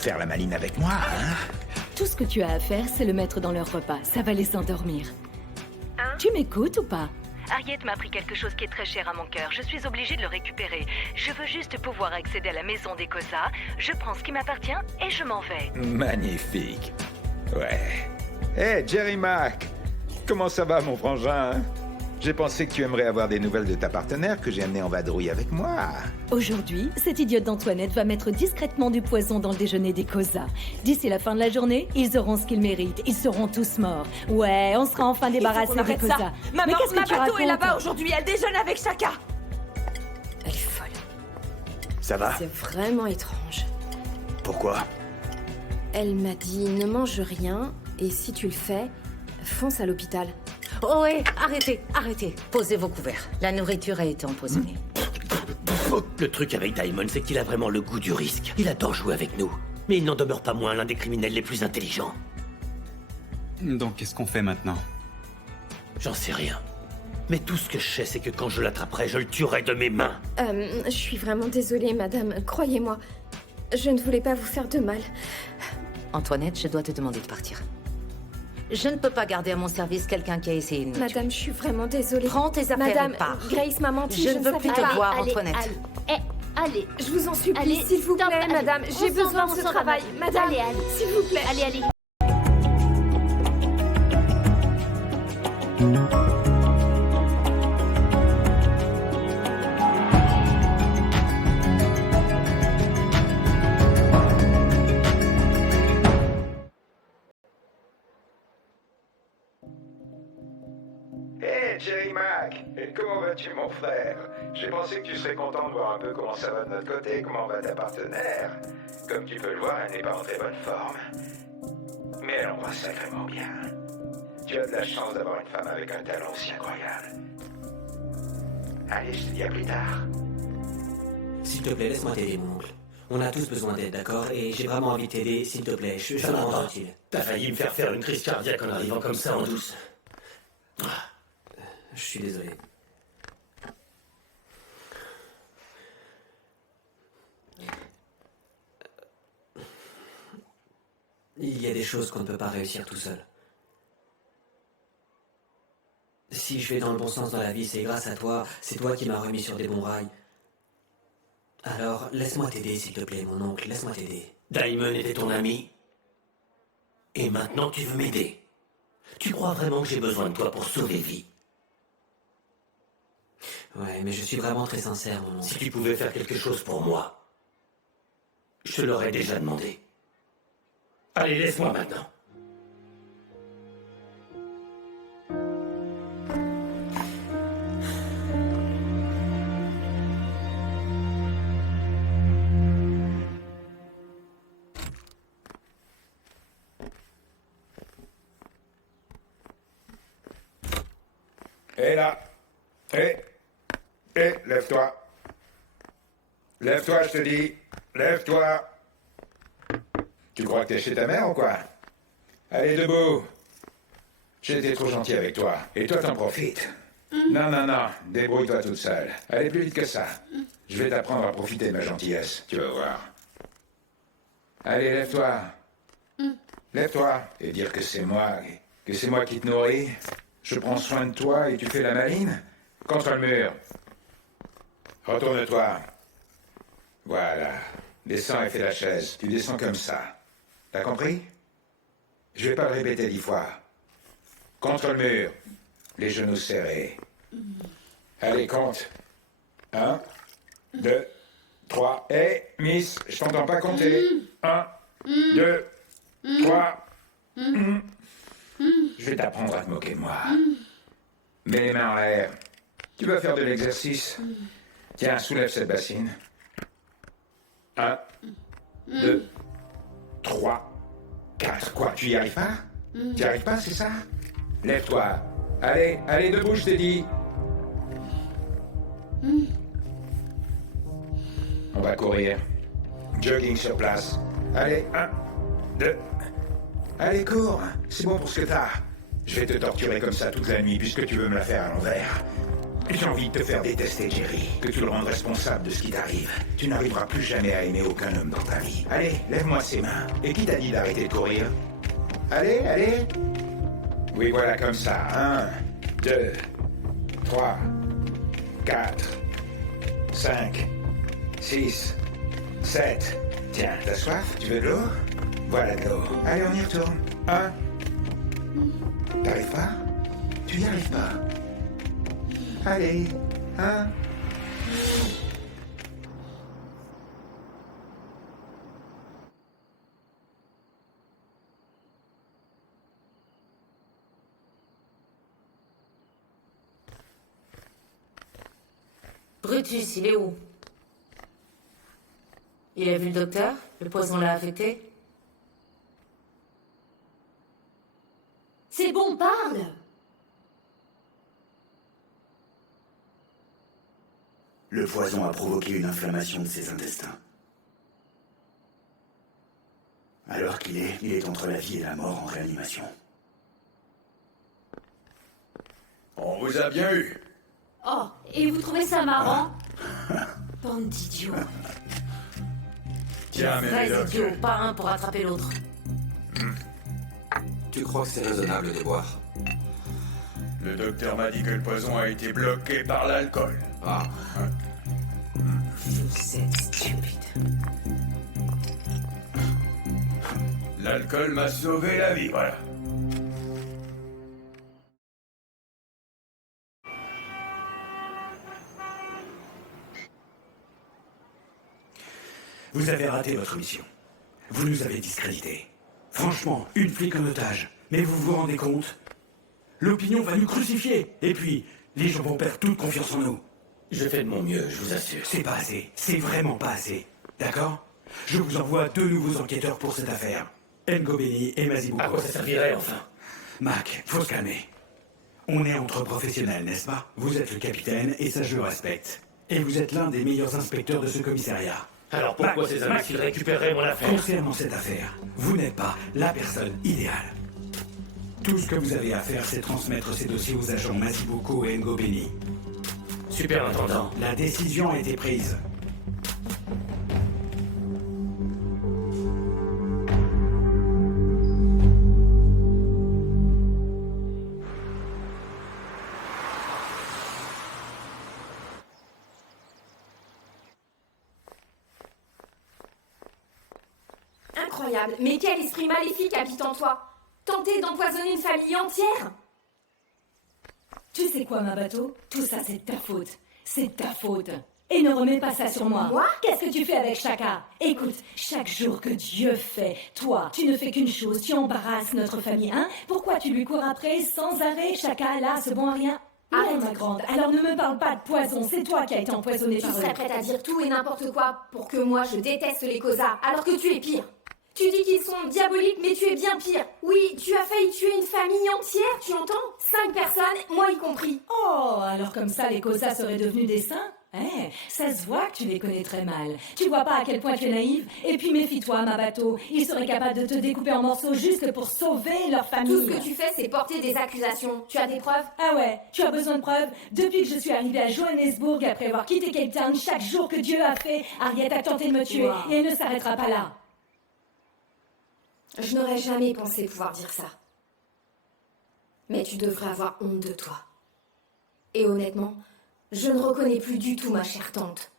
faire la maline avec moi, hein? Tout ce que tu as à faire, c'est le mettre dans leur repas. Ça va les endormir. Hein? Tu m'écoutes ou pas? Harriet m'a pris quelque chose qui est très cher à mon cœur. Je suis obligée de le récupérer. Je veux juste pouvoir accéder à la maison des Cosa. Je prends ce qui m'appartient et je m'en vais. Magnifique. Ouais. Hé, Jerry Mac! Comment ça va, mon frangin? Hein? J'ai pensé que tu aimerais avoir des nouvelles de ta partenaire que j'ai amenée en vadrouille avec moi. Aujourd'hui, cette idiote d'Antoinette va mettre discrètement du poison dans le déjeuner des Cosa. D'ici la fin de la journée, ils auront ce qu'ils méritent. Ils seront tous morts. Ouais, on sera enfin débarrassés des Cosa. Ça. Maman, Mais qu'est-ce que tu bateau racontes? est là-bas aujourd'hui. Elle déjeune avec Chaka. Elle est folle. Ça va? C'est vraiment étrange. Pourquoi? Elle m'a dit ne mange rien et si tu le fais, fonce à l'hôpital. Oh ouais, arrêtez. Posez vos couverts. La nourriture a été empoisonnée. Le truc avec Diamond, c'est qu'il a vraiment le goût du risque. Il adore jouer avec nous. Mais il n'en demeure pas moins l'un des criminels les plus intelligents. Donc qu'est-ce qu'on fait maintenant? J'en sais rien. Mais tout ce que je sais, c'est que quand je l'attraperai, je le tuerai de mes mains. Je suis vraiment désolée, madame. Croyez-moi, je ne voulais pas vous faire de mal. Antoinette, je dois te demander de partir. Je ne peux pas garder à mon service quelqu'un qui a essayé de me tuer. Madame, je suis vraiment désolée. Prends tes affaires Madame, et pars. Grace m'a menti, Je je ne veux plus savais te pas. voir, Antoinette. Allez, Je vous en supplie, allez, s'il vous stop, plaît, allez. madame. On J'ai s'en besoin va, de ce on s'en va. travail. Madame, Allez, s'il vous plaît. allez. Hé, Jerry Mac! Et comment vas-tu, mon frère? J'ai pensé que tu serais content de voir un peu comment ça va de notre côté, comment va ta partenaire. Comme tu peux le voir, elle n'est pas en très bonne forme. Mais elle embrasse sacrément bien. Tu as de la chance d'avoir une femme avec un talent aussi incroyable. Allez, je te dis à plus tard. S'il te plaît, laisse-moi t'aider, mon oncle. On a tous besoin d'aide, d'accord? Et j'ai vraiment envie de t'aider, s'il te plaît. Je me rends utile. T'as failli me faire faire une crise cardiaque en arrivant comme ça en douce. Je suis désolé. Il y a des choses qu'on ne peut pas réussir tout seul. Si je vais dans le bon sens dans la vie, c'est grâce à toi. C'est toi qui m'as remis sur des bons rails. Alors, laisse-moi t'aider, s'il te plaît, mon oncle. Laisse-moi t'aider. Diamond était ton ami. Et maintenant, tu veux m'aider. Tu crois vraiment que j'ai besoin de toi pour sauver vie? Ouais, mais je suis vraiment très sincère, mon oncle. Si tu pouvais faire quelque chose pour moi, je te l'aurais déjà demandé. Allez, laisse-moi maintenant. Hé là! Hé! Lève-toi! Lève-toi, je te dis! Lève-toi! Tu crois que t'es chez ta mère ou quoi? Allez, debout! J'ai été trop gentil avec toi, et toi t'en profites. Non, débrouille-toi toute seule. Allez plus vite que ça. Je vais t'apprendre à profiter de ma gentillesse, tu vas voir. Allez, lève-toi. Lève-toi, et dire que c'est moi qui te nourris. Je prends soin de toi et tu fais la maline? Contre le mur. Retourne-toi. Voilà. Descends et fais la chaise. Tu descends comme ça. T'as compris? Je vais pas le répéter 10 fois. Contre le mur. Les genoux serrés. Allez, compte. 1, 2, 3. Hé, Miss, je t'entends pas compter. 1, 2, 3. Je vais t'apprendre à te moquer de moi. Mets les mains en l'air. Tu vas faire de l'exercice. Tiens, soulève cette bassine. 1, 2, 3, 4. Quoi, tu y arrives pas? Tu y arrives pas, c'est ça? Lève-toi. Allez, debout, je t'ai dit. On va courir. Jogging sur place. Allez, 1, 2. Allez, cours. C'est bon pour ce que t'as. Je vais te torturer comme ça toute la nuit, puisque tu veux me la faire à l'envers. J'ai envie de te faire détester, Jerry. Que tu le rendes responsable de ce qui t'arrive. Tu n'arriveras plus jamais à aimer aucun homme dans ta vie. Allez, lève-moi ses mains. Et qui t'a dit d'arrêter de courir? Allez, allez. Oui, voilà, comme ça. 1, 2, 3, 4, 5, 6, 7. Tiens, t'as soif? Tu veux de l'eau? Voilà de l'eau. Allez, on y retourne. 1. T'arrives pas? Tu n'y arrives pas. Allez, 1. Brutus, il est où? Il a vu le docteur? Le poison l'a affecté? C'est bon, parle! Le poison a provoqué une inflammation de ses intestins. Alors il est entre la vie et la mort en réanimation. On vous a bien eu. Oh, et vous trouvez ça marrant? Bande d'idiots. Tiens, mais Très Médoc. idiot, pas un pour attraper l'autre. Tu crois que c'est raisonnable de boire? Le docteur m'a dit que le poison a été bloqué par l'alcool. Ah, Vous êtes stupide. L'alcool m'a sauvé la vie, voilà. Vous avez raté votre mission. Vous nous avez discrédités. Franchement, une flic en otage. Mais vous vous rendez compte? L'opinion va nous crucifier. Et puis, les gens vont perdre toute confiance en nous. Je fais de mon mieux, je vous assure. C'est pas assez. C'est vraiment pas assez. D'accord? Je vous envoie 2 nouveaux enquêteurs pour cette affaire. Ngobeni et Mazibuko. À quoi ça servirait, enfin? Mac, faut se calmer. On est entre professionnels, n'est-ce pas? Vous êtes le capitaine et ça je le respecte. Et vous êtes l'un des meilleurs inspecteurs de ce commissariat. Alors pourquoi Mac, ces Mac, imbéciles récupéreraient mon affaire? Concernant cette affaire, vous n'êtes pas la personne idéale. Tout ce que vous avez à faire, c'est transmettre ces dossiers aux agents Mazibuko et Ngobeni. Superintendant. La décision a été prise. Incroyable, mais quel esprit maléfique habite en toi? Tenter d'empoisonner une famille entière? Tu sais quoi, ma bateau? Tout ça, c'est de ta faute. C'est de ta faute. Et ne remets pas ça sur moi. Moi? Qu'est-ce que tu fais avec Chaka? Écoute, chaque jour que Dieu fait, toi, tu ne fais qu'une chose, tu embarrasses notre famille, hein? Pourquoi tu lui cours après sans arrêt? Chaka, là, ce bon à rien? Arrête. Non, ma grande, alors ne me parle pas de poison, c'est toi qui as été empoisonnée Tu par eux. serais prête à dire tout et n'importe quoi pour que moi je déteste les Kosa, alors que tu es pire. Tu dis qu'ils sont diaboliques, mais tu es bien pire. Oui, tu as failli tuer une famille entière, tu entends? 5 personnes, moi y compris. Oh, alors comme ça, les Kosa seraient devenus des saints? Ça se voit que tu les connais très mal. Tu vois pas à quel point tu es naïve? Et puis méfie-toi, ma bateau. Ils seraient capables de te découper en morceaux juste pour sauver leur famille. Tout ce que tu fais, c'est porter des accusations. Tu as des preuves? Ah ouais, tu as besoin de preuves? Depuis que je suis arrivée à Johannesburg, après avoir quitté Cape Town, chaque jour que Dieu a fait, Harriet a tenté de me tuer. Wow. Et elle ne s'arrêtera pas là. Je n'aurais jamais pensé pouvoir dire ça. Mais tu devrais avoir honte de toi. Et honnêtement, je ne reconnais plus du tout ma chère tante.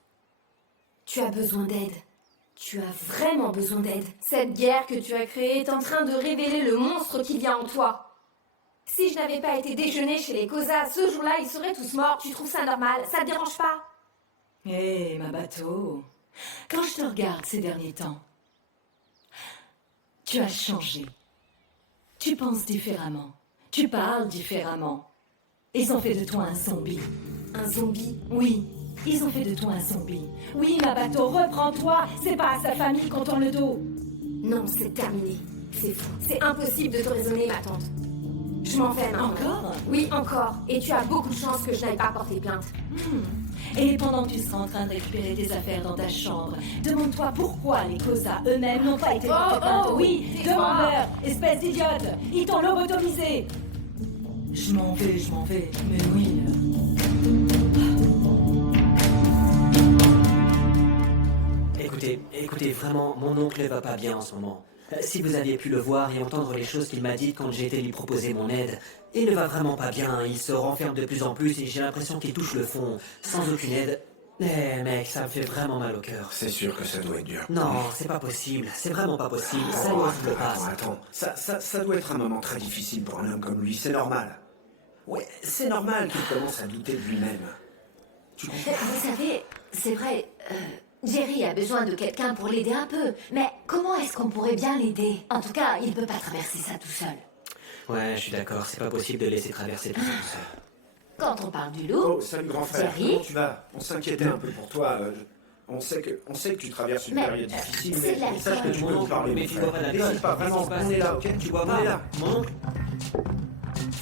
Tu as besoin d'aide. Tu as vraiment besoin d'aide. Cette guerre que tu as créée est en train de révéler le monstre qui vient en toi. Si je n'avais pas été déjeuner chez les Kosa, ce jour-là, ils seraient tous morts. Tu trouves ça normal? Ça te dérange pas? Hé, ma bateau, quand je te regarde ces derniers temps, tu as changé. Tu penses différemment. Tu parles différemment. Ils ont fait de toi un zombie. Un zombie? Oui, ils ont fait de toi un zombie. Oui, ma bateau, reprends-toi. C'est pas à sa famille qu'on tourne le dos. Non, c'est terminé. C'est fou. C'est impossible de te raisonner, ma tante. Je m'en vais maintenant. Encore? Oui, encore. Et tu as beaucoup de chance que je n'aille pas porter plainte. Et pendant que tu seras en train de récupérer tes affaires dans ta chambre, demande-toi pourquoi les Kosa eux-mêmes n'ont pas été portés plainte. Oui, tais-toi. demande-leur, espèce d'idiote. Ils t'ont lobotomisé. Je m'en vais, mais oui. Écoutez, vraiment, mon oncle va pas bien en ce moment. Si vous aviez pu le voir et entendre les choses qu'il m'a dites quand j'ai été lui proposer mon aide, il ne va vraiment pas bien, il se renferme de plus en plus et j'ai l'impression qu'il touche le fond, sans aucune aide. Eh mec, ça me fait vraiment mal au cœur. C'est sûr que ça doit être dur. Non, c'est pas possible, c'est vraiment pas possible, ça doit se le passe. Attends. Ça doit être un moment très difficile pour un homme comme lui, c'est normal. Ouais, c'est normal qu'il commence à douter de lui-même. Tu comprends? Vous savez, c'est vrai, Jerry a besoin de quelqu'un pour l'aider un peu. Mais comment est-ce qu'on pourrait bien l'aider? En tout cas, il ne peut pas traverser ça tout seul. Ouais, je suis d'accord, c'est pas possible de laisser traverser tout ça tout seul. Quand on parle du loup... Oh, salut grand frère, Jerry? comment tu vas? On s'inquiétait un peu pour toi. On sait que tu traverses une Mais, période difficile, c'est de la mais sache que tu peux nous parler, mais mon tu frère. bois pas d'alcool. N'hésite pas, vraiment, on est là, ok? Tu bois On pas est là. Mon oncle? Faut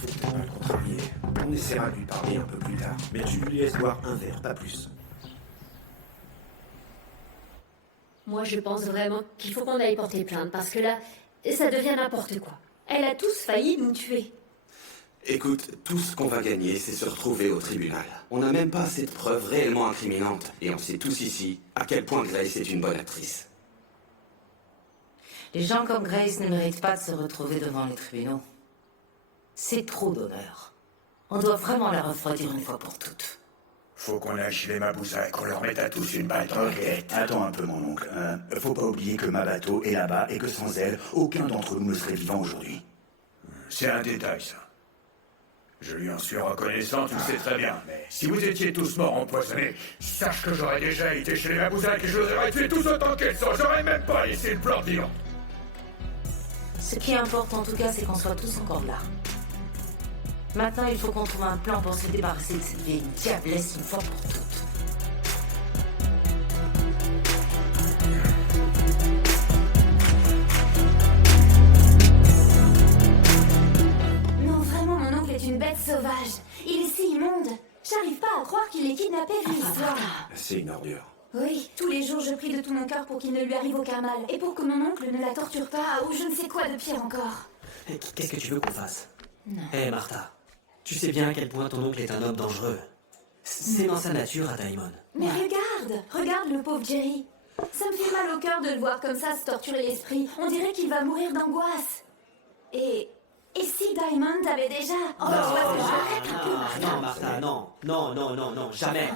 peut-être pas le contrarier. On essaiera de lui parler un peu plus tard. Mais tu lui laisses boire un verre, pas plus. Moi, je pense vraiment qu'il faut qu'on aille porter plainte, parce que là, ça devient n'importe quoi. Elle a tous failli nous tuer. Écoute, tout ce qu'on va gagner, c'est se retrouver au tribunal. On n'a même pas assez de preuves réellement incriminantes. Et on sait tous ici à quel point Grace est une bonne actrice. Les gens comme Grace ne méritent pas de se retrouver devant les tribunaux. C'est trop d'honneur. On doit vraiment la refroidir une fois pour toutes. Faut qu'on aille chez les Mabouza et qu'on leur mette à tous une balle dans la tête. Attends un peu, mon oncle. Faut pas oublier que ma bateau est là-bas et que sans elle, aucun d'entre nous ne serait vivant aujourd'hui. C'est un détail, ça. Je lui en suis reconnaissant, tu le sais très bien, mais si vous étiez tous morts empoisonnés, sache que j'aurais déjà été chez les Mabouza et que je les aurais tués tous autant qu'elles sont. J'aurais même pas laissé le plan vivant. Ce qui importe en tout cas, c'est qu'on soit tous encore là. Maintenant, il faut qu'on trouve un plan pour se débarrasser de cette vieille diablesse une fois pour toutes. Non, vraiment, mon oncle est une bête sauvage. Il est si immonde. J'arrive pas à croire qu'il ait kidnappé Villissoir. C'est une ordure. Oui, tous les jours je prie de tout mon cœur pour qu'il ne lui arrive aucun mal. Et pour que mon oncle ne la torture pas, ou je ne sais quoi de pire encore. Qu'est-ce que tu veux qu'on fasse? Non. Hé, Martha, tu sais bien à quel point ton oncle est un homme dangereux. C'est dans sa nature à Diamond. Mais regarde le pauvre Jerry. Ça me fait mal au cœur de le voir comme ça se torturer l'esprit. On dirait qu'il va mourir d'angoisse. Et si Diamond avait déjà... Oh, tu vois ce que je regrette un peu, Non, Martha, non, jamais.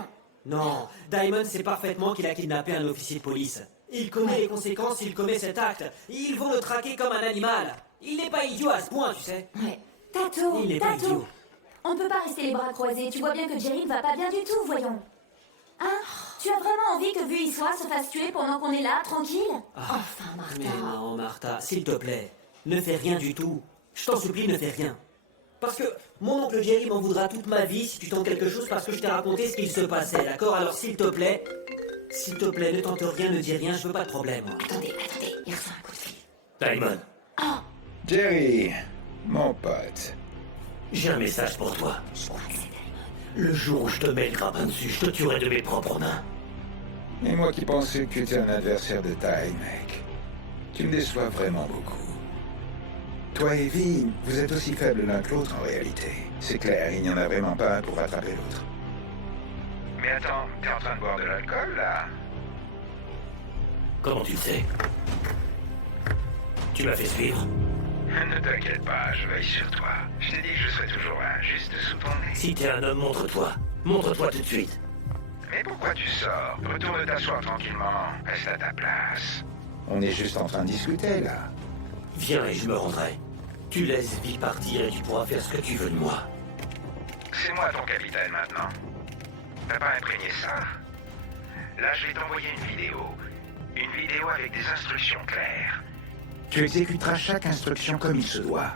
Non, Diamond sait parfaitement qu'il a kidnappé un officier de police. Il connaît les conséquences s'il commet cet acte. Ils vont le traquer comme un animal. Il n'est pas idiot à ce point, tu sais. Ouais. Tato, Il n'est pas idiot. On peut pas rester les bras croisés. Tu vois bien que Jerry ne va pas bien du tout, voyons. Hein? Tu as vraiment envie que Villissoir se fasse tuer pendant qu'on est là, tranquille? Enfin, Martha. Mais non, Martha, s'il te plaît, ne fais rien du tout. Je t'en supplie, ne fais rien. Parce que mon oncle Jerry m'en voudra toute ma vie si tu tentes quelque chose parce que je t'ai raconté ce qu'il se passait, d'accord? Alors s'il te plaît, ne tente rien, ne dis rien, je veux pas de problème. Attendez, il reçoit un coup de fil. Diamond, Jerry, mon pote. j'ai un message pour toi. Je crois que c'est Diamond. Le jour où je te mets le grappin dessus, je te tuerai de mes propres mains. Et moi qui pensais que tu étais un adversaire de taille, mec. Tu me déçois vraiment beaucoup. Toi et Vi, vous êtes aussi faibles l'un que l'autre en réalité. C'est clair, il n'y en a vraiment pas un pour rattraper l'autre. Mais attends, t'es en train de boire de l'alcool, là? Comment tu le sais? Tu m'as fait suivre? Ne t'inquiète pas, je veille sur toi. Je t'ai dit que je serai toujours là, juste sous ton nez. Si t'es un homme, montre-toi. Montre-toi tout de suite. Mais pourquoi tu sors? Retourne t'asseoir tranquillement. Reste à ta place. On est juste en train de discuter, là. Viens et je me rendrai. Tu laisses Vi partir et tu pourras faire ce que tu veux de moi. C'est moi ton capitaine maintenant. T'as pas imprégné ça? Là, je vais t'envoyer une vidéo. Une vidéo avec des instructions claires. Tu exécuteras chaque instruction comme il se doit.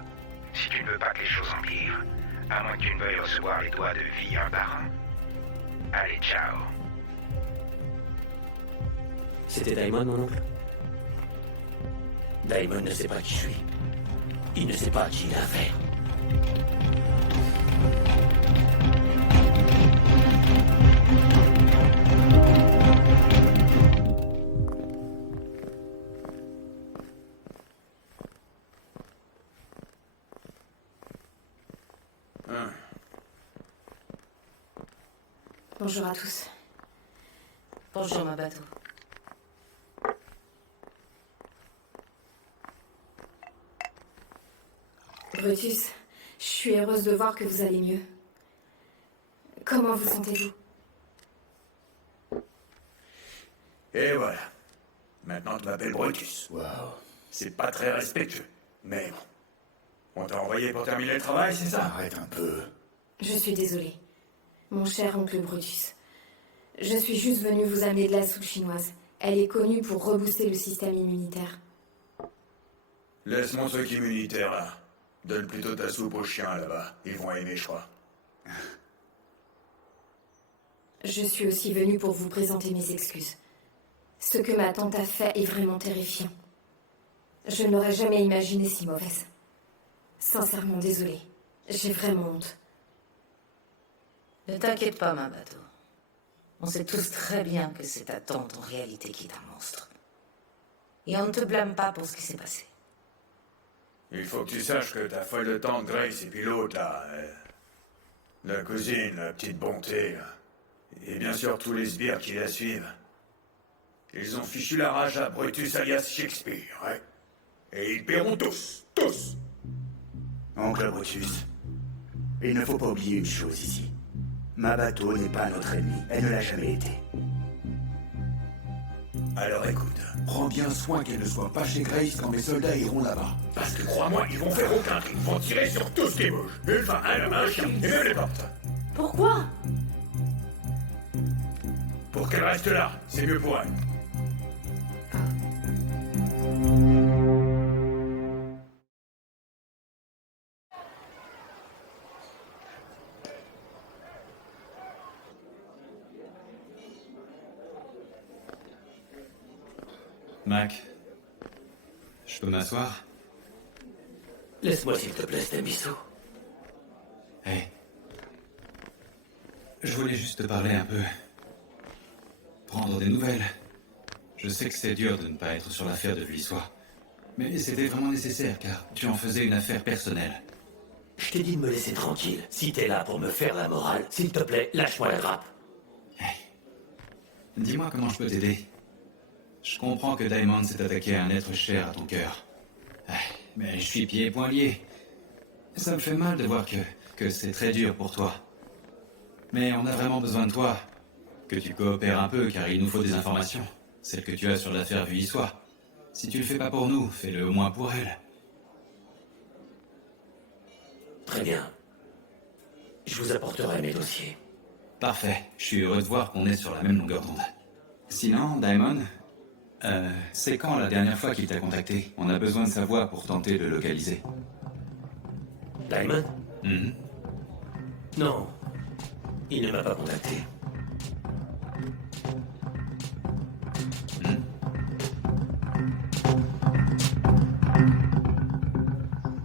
Si tu ne veux pas que les choses empirent, à moins que tu ne veuilles recevoir les doigts de vie un par un. Allez, ciao. C'était Diamond, mon oncle? Diamond ne sait pas qui je suis. Il ne sait pas à qui il a affaire. Bonjour à tous. Bonjour, ma bateau. Brutus, je suis heureuse de voir que vous allez mieux. Comment vous sentez-vous? Et voilà. Maintenant, tu m'appelles Brutus. Waouh. C'est pas très respectueux. Mais bon. On t'a envoyé pour terminer le travail, c'est ça? Arrête un peu. Je suis désolée. Mon cher oncle Brutus. Je suis juste venue vous amener de la soupe chinoise. Elle est connue pour rebooster le système immunitaire. Laisse mon truc immunitaire, là. Donne plutôt ta soupe aux chiens, là-bas. Ils vont aimer, je crois. Je suis aussi venue pour vous présenter mes excuses. Ce que ma tante a fait est vraiment terrifiant. Je ne l'aurais jamais imaginé si mauvaise. Sincèrement désolée. J'ai vraiment honte. Ne t'inquiète pas, ma bateau. On sait tous très bien que c'est ta tante en réalité qui est un monstre. Et on ne te blâme pas pour ce qui s'est passé. Il faut que tu saches que ta folle de tante Grace et puis l'autre, là... la cousine, la petite bonté, là, et bien sûr tous les sbires qui la suivent. Ils ont fichu la rage à Brutus alias Shakespeare, ouais. Et ils paieront tous, tous. Oncle Brutus, il ne faut pas oublier une chose ici. Ma bateau n'est pas notre ennemi, elle ne l'a jamais été. Alors écoute, prends bien soin qu'elle ne soit pas chez Grace quand mes soldats iront là-bas. Parce que crois-moi, ils vont faire aucun tri. Ils vont tirer sur tout ce qui bouge. Une femme, un homme, un chien, et même les portes. Pourquoi? Pour qu'elle reste là, c'est mieux pour elle. Mac, je peux m'asseoir? Laisse-moi s'il te plaît, Stamisso. Hey. Je voulais juste te parler un peu. Prendre des nouvelles. Je sais que c'est dur de ne pas être sur l'affaire de Vuillissois. Mais c'était vraiment nécessaire, car tu en faisais une affaire personnelle. Je t'ai dit de me laisser tranquille. Si t'es là pour me faire la morale, s'il te plaît, lâche-moi la grappe. Hey. Dis-moi comment je peux t'aider. Je comprends que Diamond s'est attaqué à un être cher à ton cœur. Mais je suis pieds et poings liés. Ça me fait mal de voir que c'est très dur pour toi. Mais on a vraiment besoin de toi. Que tu coopères un peu, car il nous faut des informations. Celles que tu as sur l'affaire Vuillissois. Si tu le fais pas pour nous, fais-le au moins pour elle. Très bien. Je vous apporterai mes dossiers. Parfait. Je suis heureux de voir qu'on est sur la même longueur d'onde. Sinon, Diamond, c'est quand la dernière fois qu'il t'a contacté? On a besoin de sa voix pour tenter de le localiser. Diamond? Non. Il ne m'a pas contacté.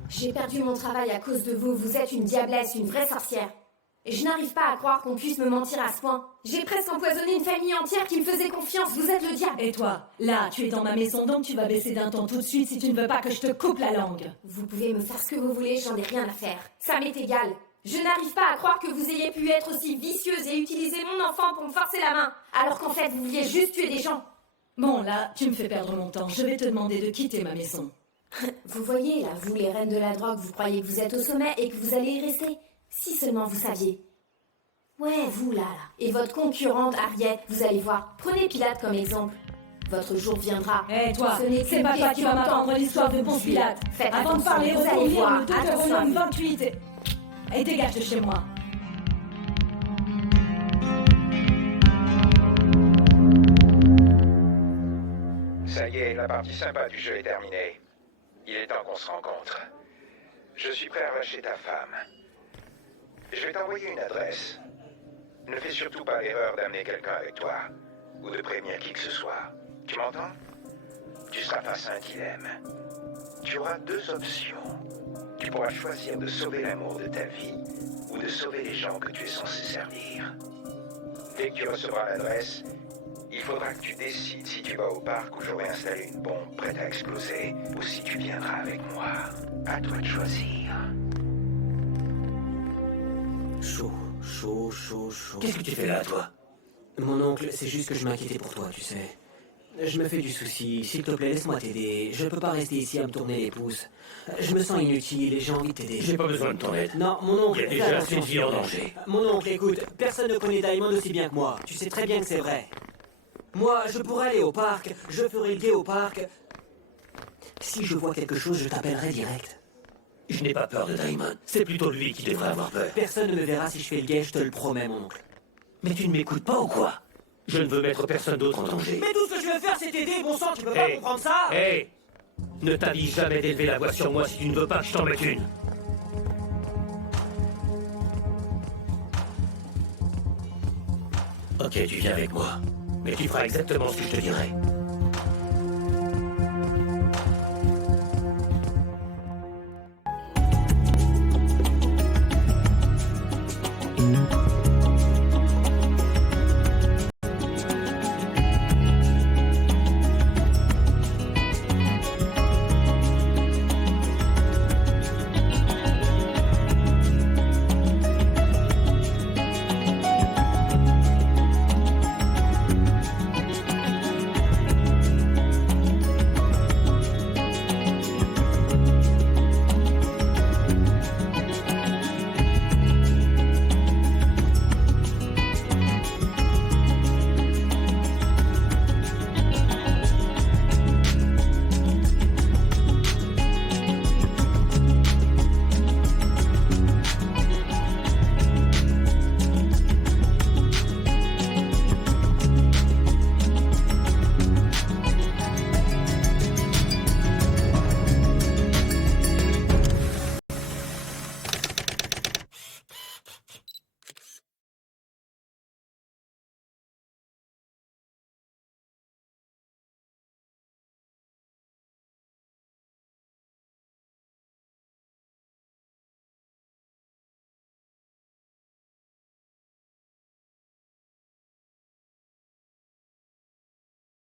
J'ai perdu mon travail à cause de vous. Vous êtes une diablesse, une vraie sorcière. Et je n'arrive pas à croire qu'on puisse me mentir à ce point. J'ai presque empoisonné une famille entière qui me faisait confiance. Vous êtes le diable. Et toi, là, tu es dans ma maison, donc tu vas baisser d'un ton tout de suite si tu ne veux pas que je te coupe la langue. Vous pouvez me faire ce que vous voulez, j'en ai rien à faire. Ça m'est égal. Je n'arrive pas à croire que vous ayez pu être aussi vicieuse et utiliser mon enfant pour me forcer la main, alors qu'en fait, vous vouliez juste tuer des gens. Bon, là, tu me fais perdre mon temps. Je vais te demander de quitter ma maison. Vous voyez, là, vous, les reines de la drogue, vous croyez que vous êtes au sommet et que vous allez y rester. Si seulement vous saviez. Ouais, vous, là. Et votre concurrente, Harriet, vous allez voir. Prenez Pilate comme exemple. Votre jour viendra. Hé, toi, Ce n'est c'est pas toi qui vas m'apprendre l'histoire de Ponce Pilate. Faites Avant de parler, attention, vous allez retourne voir. le Attention à Deutéronome vous. 28 et dégage de chez moi. Ça y est, la partie sympa du jeu est terminée. Il est temps qu'on se rencontre. Je suis prêt à lâcher ta femme. Je vais t'envoyer une adresse. Ne fais surtout pas l'erreur d'amener quelqu'un avec toi, ou de prévenir qui que ce soit. Tu m'entends? Tu seras face à un dilemme. Tu auras deux options. Tu pourras choisir de sauver l'amour de ta vie, ou de sauver les gens que tu es censé servir. Dès que tu recevras l'adresse, il faudra que tu décides si tu vas au parc où j'aurai installé une bombe prête à exploser, ou si tu viendras avec moi. À toi de choisir. Chaud. Qu'est-ce que tu fais là, toi? Mon oncle, c'est juste que je m'inquiétais pour toi, tu sais. Je me fais du souci. S'il te plaît, laisse-moi t'aider. Je peux pas rester ici à me tourner les pouces. Je me sens inutile et j'ai envie de t'aider. J'ai pas besoin de ton aide. Non, mon oncle... Il y a déjà assez de vie en danger. Mon oncle, écoute, personne ne connaît Diamond aussi bien que moi. Tu sais très bien que c'est vrai. Moi, je pourrais aller au parc, je ferai le guet au parc. Si je vois quelque chose, je t'appellerai direct. Je n'ai pas peur de Diamond. C'est plutôt lui qui devrait avoir peur. Personne ne me verra si je fais le guet, je te le promets, mon oncle. Mais tu ne m'écoutes pas ou quoi? Je ne veux mettre personne d'autre en danger. Mais tout ce que je veux faire, c'est t'aider, bon sang, tu peux pas comprendre ça? Hé! Ne t'avise jamais d'élever la voix sur moi si tu ne veux pas que je t'en mette une. Ok, tu viens avec moi. Mais tu feras exactement ce que je te dirai. Thank you.